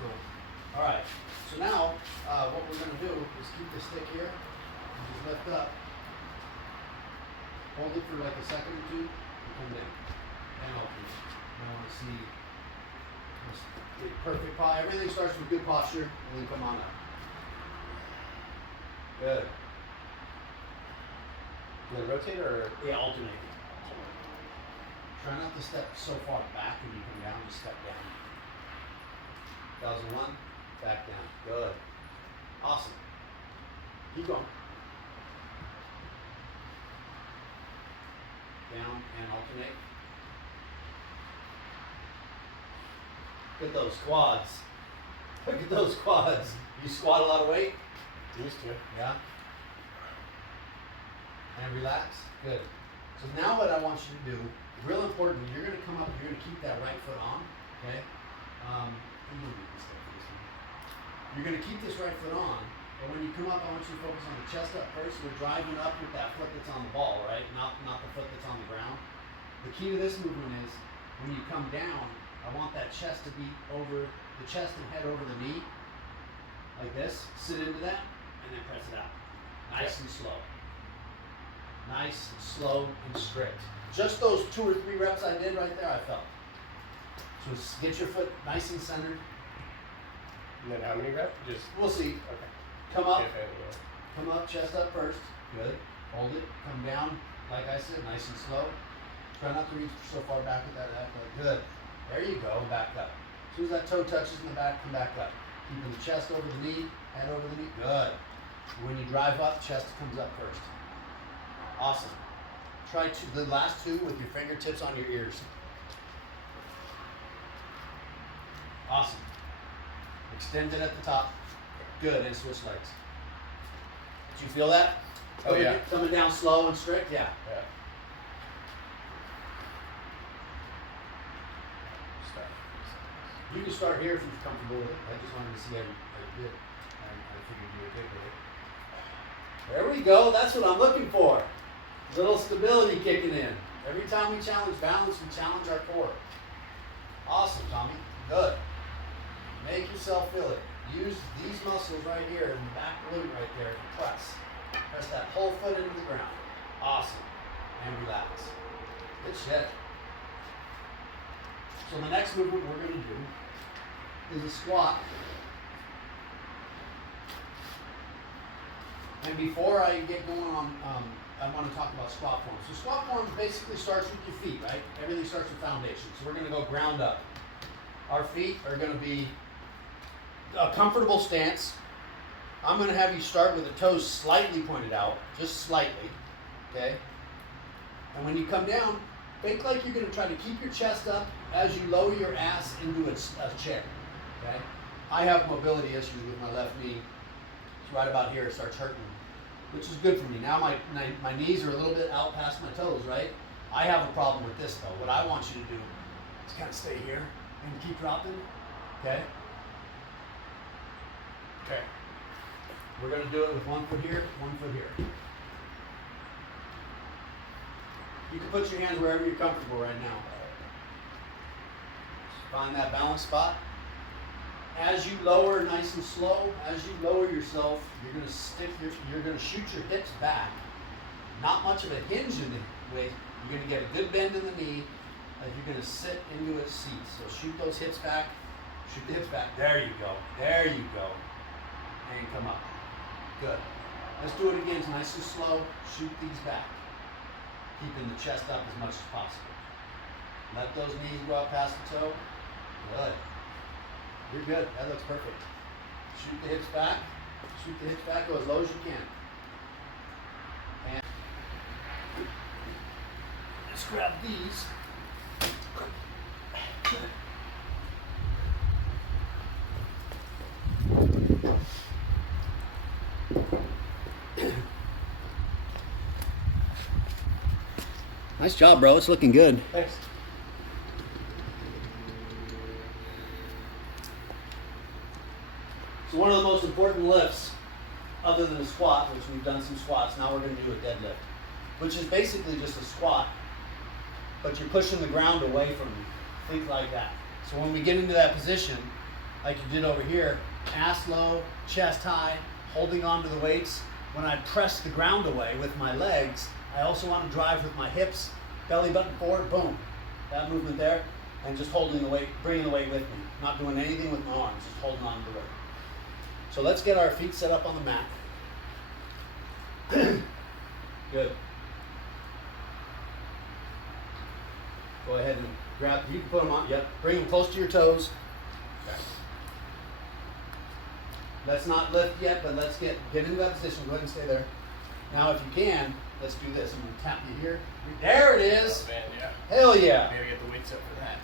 cool. All right, so now what we're gonna do is keep the stick here and just lift up. Hold it for like a second or two and come down. And open. I want to see this perfect posture. Everything starts with good posture and then come on up. Good. You gonna rotate or? Yeah, alternate. Try not to step so far back when you come down, just step down. 1001, back down. Good. Awesome. Keep going. Down and alternate. Look at those quads. Look at those quads. You squat a lot of weight? Used to. Yeah. And relax. Good. So now what I want you to do, real important, you're going to come up, you're going to keep that right foot on, okay? You're going to keep this right foot on, but when you come up, I want you to focus on the chest up first. We're driving up with that foot that's on the ball, right? Not the foot that's on the ground. The key to this movement is when you come down, I want that chest to be over, the chest and head over the knee, like this. Sit into that, and then press it out. Nice and slow. Nice, slow, and strict. Just those 2 or 3 reps I did right there, I felt. So get your foot nice and centered. And then how many reps? Just. We'll see. Okay. Come up. Come up, chest up first. Good. Hold it. Come down, like I said, nice and slow. Try not to reach so far back with that leg. Good. There you go. Back up. As soon as that toe touches in the back, come back up. Keeping the chest over the knee, head over the knee. Good. When you drive up, chest comes up first. Awesome. Try the last 2 with your fingertips on your ears. Awesome. Extend it at the top. Good, and switch legs. Did you feel that? Oh yeah. Coming down slow and strict? Yeah. Yeah. You can start here if you're comfortable with it. I just wanted to see how you did. I figured you were good with it. There we go. That's what I'm looking for. Little stability kicking in. Every time we challenge balance, we challenge our core. Awesome, Tommy. Good. Make yourself feel it. Use these muscles right here in the back glute right there to press. Press that whole foot into the ground. Awesome. And relax. Good shit. So the next movement we're going to do is a squat. And before I get going on, I want to talk about squat form. So squat form basically starts with your feet, right? Everything starts with foundation. So we're going to go ground up. Our feet are going to be a comfortable stance. I'm going to have you start with the toes slightly pointed out, just slightly, okay? And when you come down, think like you're going to try to keep your chest up as you lower your ass into a chair, okay? I have mobility issues with my left knee. It's right about here. It starts hurting, which is good for me. Now my knees are a little bit out past my toes, right? I have a problem with this, though. What I want you to do is kind of stay here and keep dropping, okay? Okay. We're going to do it with 1 foot here, 1 foot here. You can put your hands wherever you're comfortable right now. Just find that balance spot. As you lower nice and slow, as you lower yourself, you're going to you're going to shoot your hips back. Not much of a hinge in the way. You're going to get a good bend in the knee as you're going to sit into a seat. So shoot those hips back. Shoot the hips back. There you go. There you go. And come up. Good. Let's do it again. It's nice and slow. Shoot these back. Keeping the chest up as much as possible. Let those knees go out past the toe. Good. You're good. That looks perfect. Shoot the hips back. Shoot the hips back. Go as low as you can. And let's grab these. Nice job, bro. It's looking good. Thanks. So one of the most important lifts, other than a squat, which we've done some squats, now we're going to do a deadlift, which is basically just a squat, but you're pushing the ground away from you. Think like that. So when we get into that position, like you did over here, ass low, chest high, holding on to the weights. When I press the ground away with my legs, I also want to drive with my hips, belly button forward, boom. That movement there, and just holding the weight, bringing the weight with me. Not doing anything with my arms, just holding on to the weight. So let's get our feet set up on the mat. Good. Go ahead and grab, you can put them on, yep. Bring them close to your toes. Okay. Let's not lift yet, but let's get into that position. Go ahead and stay there. Now if you can, let's do this. I'm going to tap you here. There it is. Oh, man, yeah. Hell yeah. Maybe get the weights up for that.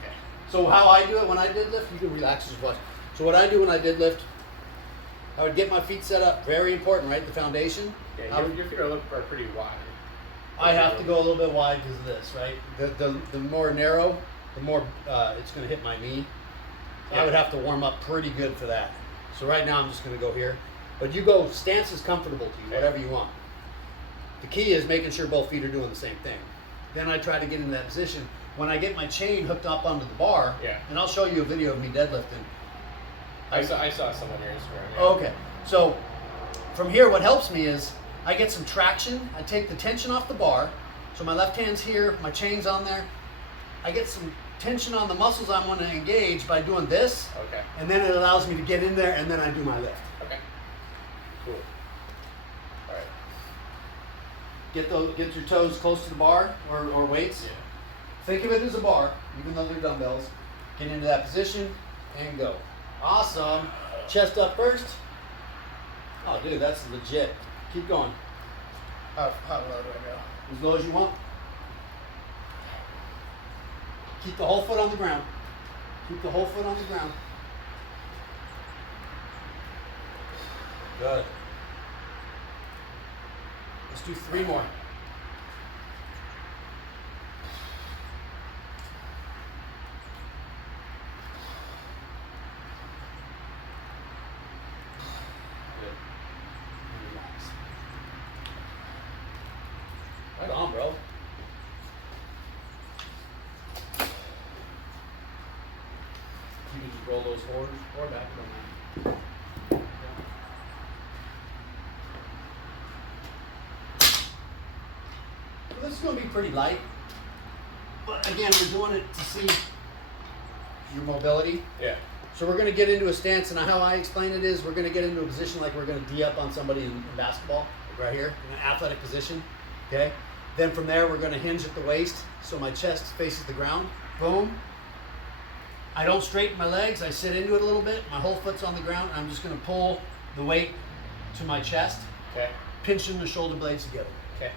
Okay. So how I do it when I deadlift, you can relax as well. So what I do when I deadlift, I would get my feet set up. Very important, right? The foundation. Yeah, your feet are pretty wide. I have to go a little bit wide because of this, right? The more narrow, the more it's going to hit my knee. So I would have to warm up pretty good for that. So right now I'm just going to go here. But you go, stance is comfortable to you, whatever you want. The key is making sure both feet are doing the same thing. Then I try to get into that position. When I get my chain hooked up onto the bar, and I'll show you a video of me deadlifting. I saw some on your Instagram. Yeah. Okay, so from here what helps me is I get some traction. I take the tension off the bar. So my left hand's here, my chain's on there. I get some tension on the muscles I want to engage by doing this. Okay. And then it allows me to get in there and then I do my lift. Okay. Cool. All right. Get your toes close to the bar or weights. Yeah. Think of it as a bar, even though they're dumbbells. Get into that position and go. Awesome. Chest up first. Oh, dude, that's legit. Keep going. How low do I go? As low as you want. Keep the whole foot on the ground. Keep the whole foot on the ground. Good. Let's do 3 more. Good. Relax. Right on, bro. You can just roll those forward or back. This is going to be pretty light. But again, we're doing it to see your mobility. Yeah. So we're going to get into a stance, and how I explain it is we're going to get into a position like we're going to D up on somebody in basketball, right here, in an athletic position. Okay? Then from there, we're going to hinge at the waist, so my chest faces the ground. Boom. I don't straighten my legs. I sit into it a little bit. My whole foot's on the ground. I'm just going to pull the weight to my chest, Okay. pinching the shoulder blades together. Okay.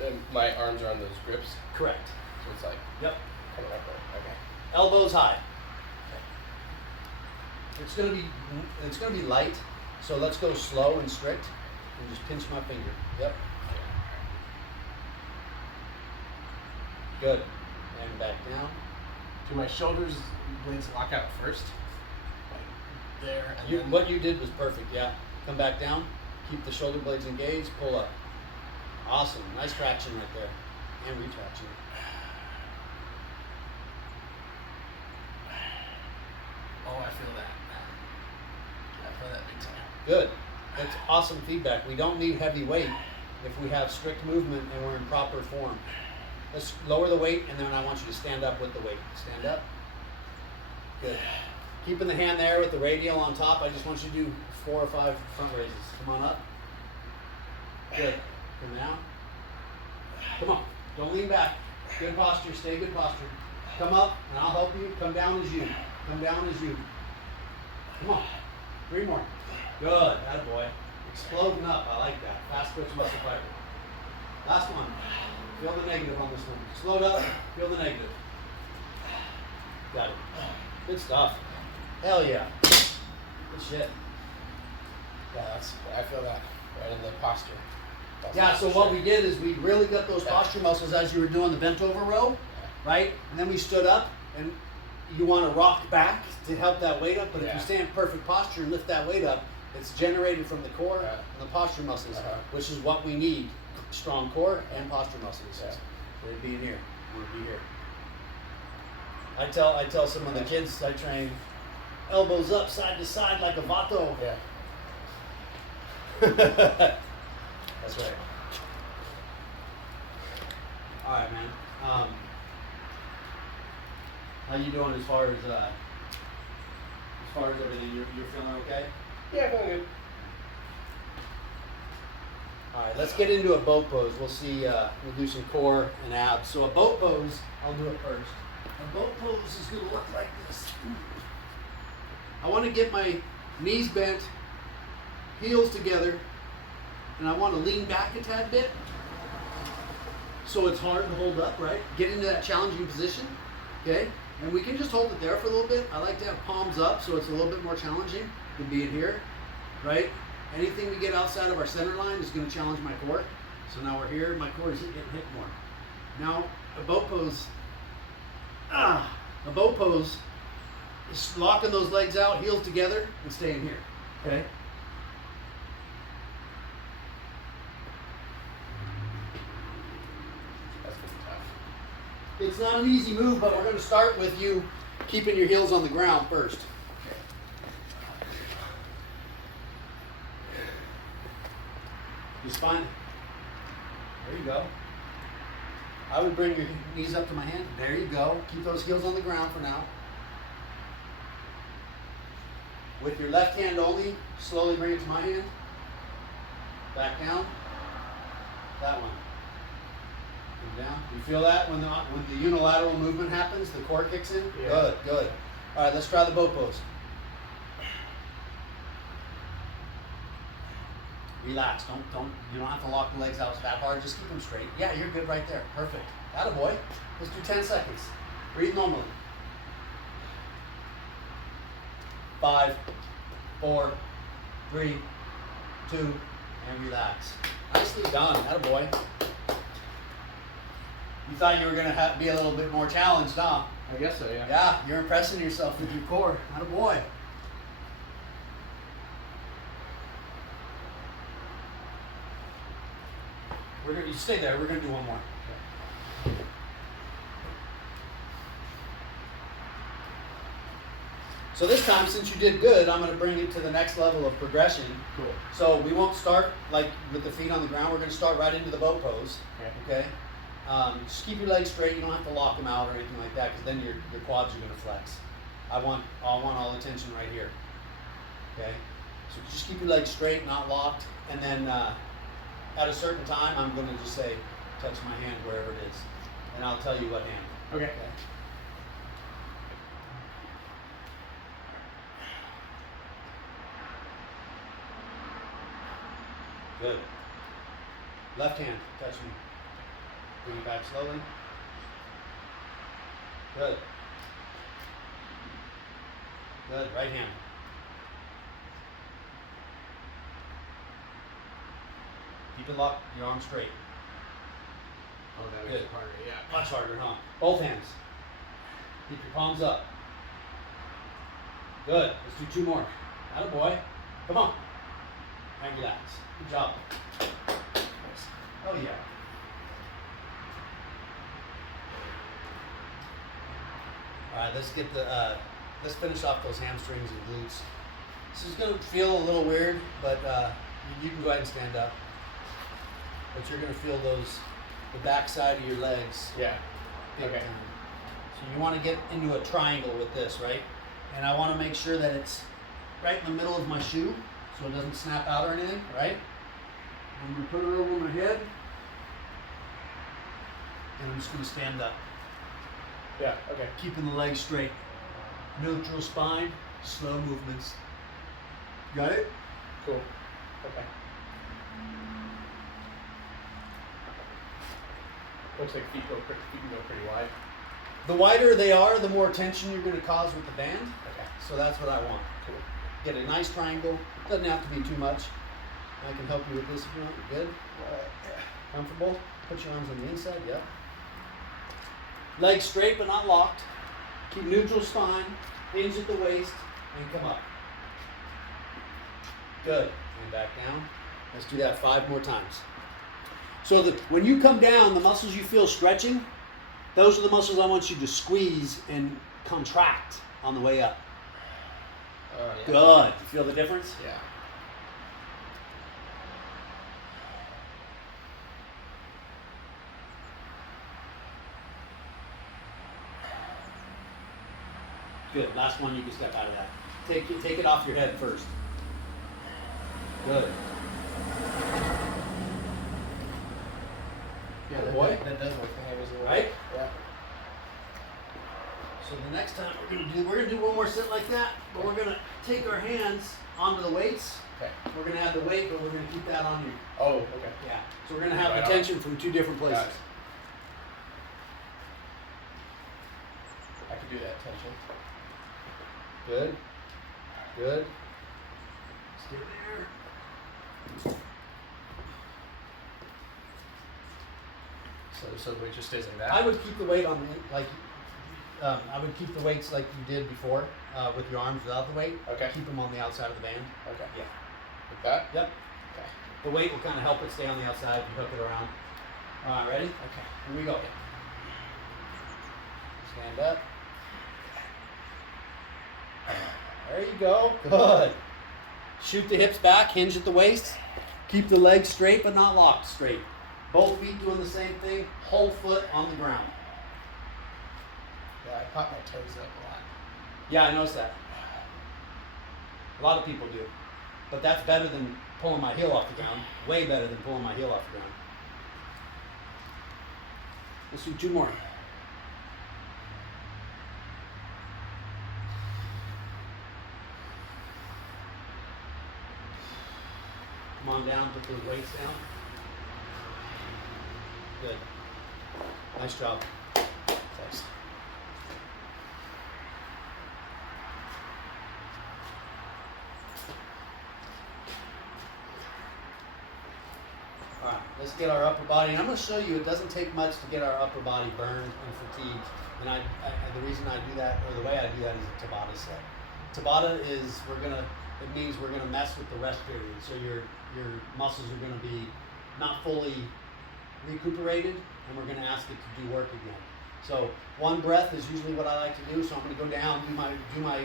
Then my arms are on those grips, Correct. so it's like Yep. kind of like that. Okay. Elbows high. It's gonna be light, so let's go slow and strict, and just pinch my finger. Yep. Good. And back down. Do my shoulders blades lock out first? Like there and then. What you did was perfect. Yeah. Come back down. Keep the shoulder blades engaged. Pull up. Awesome. Nice traction right there, and retraction. Oh, I feel that. I feel that big time. Good. That's awesome feedback. We don't need heavy weight if we have strict movement and we're in proper form. Let's lower the weight, and then I want you to stand up with the weight. Stand up. Good. Keeping the hand there with the radial on top. I just want you to do 4 or 5 front raises. Come on up. Good. Come down. Come on. Don't lean back. Good posture. Stay good posture. Come up, and I'll help you. Come down as you. Come down as you. Come on. 3 more. Good. Attaboy. Exploding up. I like that. Fast twitch muscle fiber. Last one. Feel the negative on this one. Slowed up. Feel the negative. Got it. Good stuff. Hell yeah. Good shit. Yeah, I feel that right in the posture. Yeah, so what we did is we really got those posture muscles as you were doing the bent over row, right? And then we stood up, and you want to rock back to help that weight up, but if you stay in perfect posture and lift that weight up, it's generated from the core and the posture muscles, which is what we need. Strong core and posture muscles. So it'd be in here. We'd be here. I tell some of the kids I train, elbows up, side to side like a vato. Yeah. That's right. All right, man. How you doing as far as everything? You're feeling okay? Yeah, feeling good. All right, let's get into a boat pose. We'll see. We'll do some core and abs. So a boat pose, I'll do it first. A boat pose is going to look like this. I want to get my knees bent, heels together, and I want to lean back a tad bit. So it's hard to hold up, right? Get into that challenging position, okay? And we can just hold it there for a little bit. I like to have palms up so it's a little bit more challenging than being here, right? Anything we get outside of our center line is going to challenge my core. So now we're here, my core is getting hit more. Now, a boat pose is locking those legs out, heels together, and staying here, okay? That's gonna be tough. It's not an easy move, but we're going to start with you keeping your heels on the ground first. Just fine. There you go. I would bring your knees up to my hand. There you go. Keep those heels on the ground for now. With your left hand only, slowly bring it to my hand. Back down. That one. Come down. You feel that when the unilateral movement happens, the core kicks in? Yeah. Good, good. All right, let's try the boat pose. Relax. You don't have to lock the legs out that hard. Just keep them straight. Yeah, you're good right there. Perfect. Attaboy. Let's do 10 seconds. Breathe normally. 5, 4, 3, 2, and relax. Nicely done. Attaboy. You thought you were going to be a little bit more challenged, huh? I guess so, yeah. Yeah, you're impressing yourself with your core. Attaboy. You stay there. We're going to do one more. So this time, since you did good, I'm going to bring it to the next level of progression. Cool. So we won't start like with the feet on the ground. We're going to start right into the boat pose. Okay. Just keep your legs straight. You don't have to lock them out or anything like that, because then your quads are going to flex. I want all attention right here. Okay. So just keep your legs straight, not locked, and then at a certain time, I'm going to just say, touch my hand wherever it is, and I'll tell you what hand. Okay. Good. Left hand, touch me. Bring it back slowly. Good. Good. Right hand. Keep it locked, your arms straight. Oh, that Good. makes it harder, yeah. Much harder, huh? Both hands. Keep your palms up. Good. Let's do 2 more. Attaboy. Come on. And relax. Good job. Nice. Oh yeah. All right, let's finish off those hamstrings and glutes. This is gonna feel a little weird, but you can go ahead and stand up. But you're gonna feel the back side of your legs. Yeah. Big Okay. time. So you want to get into a triangle with this, right? And I want to make sure that it's right in the middle of my shoe, so it doesn't snap out or anything, right? I'm going to put it over my head, and I'm just going to stand up, Yeah, okay. keeping the legs straight. Neutral spine, slow movements. Got it? Cool. Okay. Looks like feet can go pretty wide. The wider they are, the more tension you're going to cause with the band. Okay. So that's what I want. Cool. Get a nice triangle. Doesn't have to be too much. I can help you with this if you want. You're good? Comfortable? Put your arms on the inside. Yep. Legs straight but not locked. Keep neutral spine. Hinge at the waist. And come up. Good. And back down. Let's do that 5 more times. So that when you come down, the muscles you feel stretching Those are the muscles I want you to squeeze and contract on the way up. Yeah. Good. You feel the difference? Yeah. Good. Last one, you can step out of that. Take it off your head first. Good. Yeah, Good boy. That does work the hammers a little Right? bit. Yeah. So the next time we're gonna do one more sit like that, but we're gonna take our hands onto the weights. Okay. We're gonna add the weight, but we're gonna keep that on you. Oh, okay. Yeah. So we're gonna have Right the on. tension from two different places. Got it. I could do that tension. Good. Good. Stay there. So the weight just stays like that? I would keep the weight on I would keep the weights like you did before, with your arms without the weight. Okay. Keep them on the outside of the band. Okay. Yeah. Like that? Yep. Okay. The weight will kind of help it stay on the outside. You hook it around. All right, ready? Okay. Here we go. Stand up. There you go. Good. Shoot the hips back, hinge at the waist. Keep the legs straight but not locked straight. Both feet doing the same thing. Whole foot on the ground. Yeah, I pop my toes up a lot. Yeah, I noticed that. A lot of people do. But that's better than pulling my heel off the ground. Way better than pulling my heel off the ground. Let's do two more. Come on down, put those weights down. Good. Nice job. Thanks. All right, let's get our upper body. And I'm going to show you it doesn't take much to get our upper body burned and fatigued. And the reason I do that, or the way I do that, is a Tabata set. Tabata is, it means we're going to mess with the rest period. So your muscles are going to be not fully recuperated, and we're going to ask it to do work again. So one breath is usually what I like to do. So I'm going to go down, do my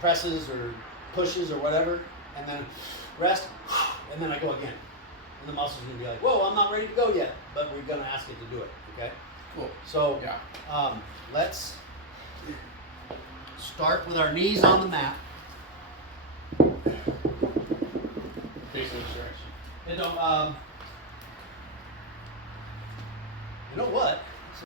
presses or pushes or whatever, and then rest, and then I go again. And the muscles are going to be like, whoa, I'm not ready to go yet, but we're going to ask it to do it, okay? Cool. So Yeah. let's start with our knees on the mat. Basic direction. And you know what?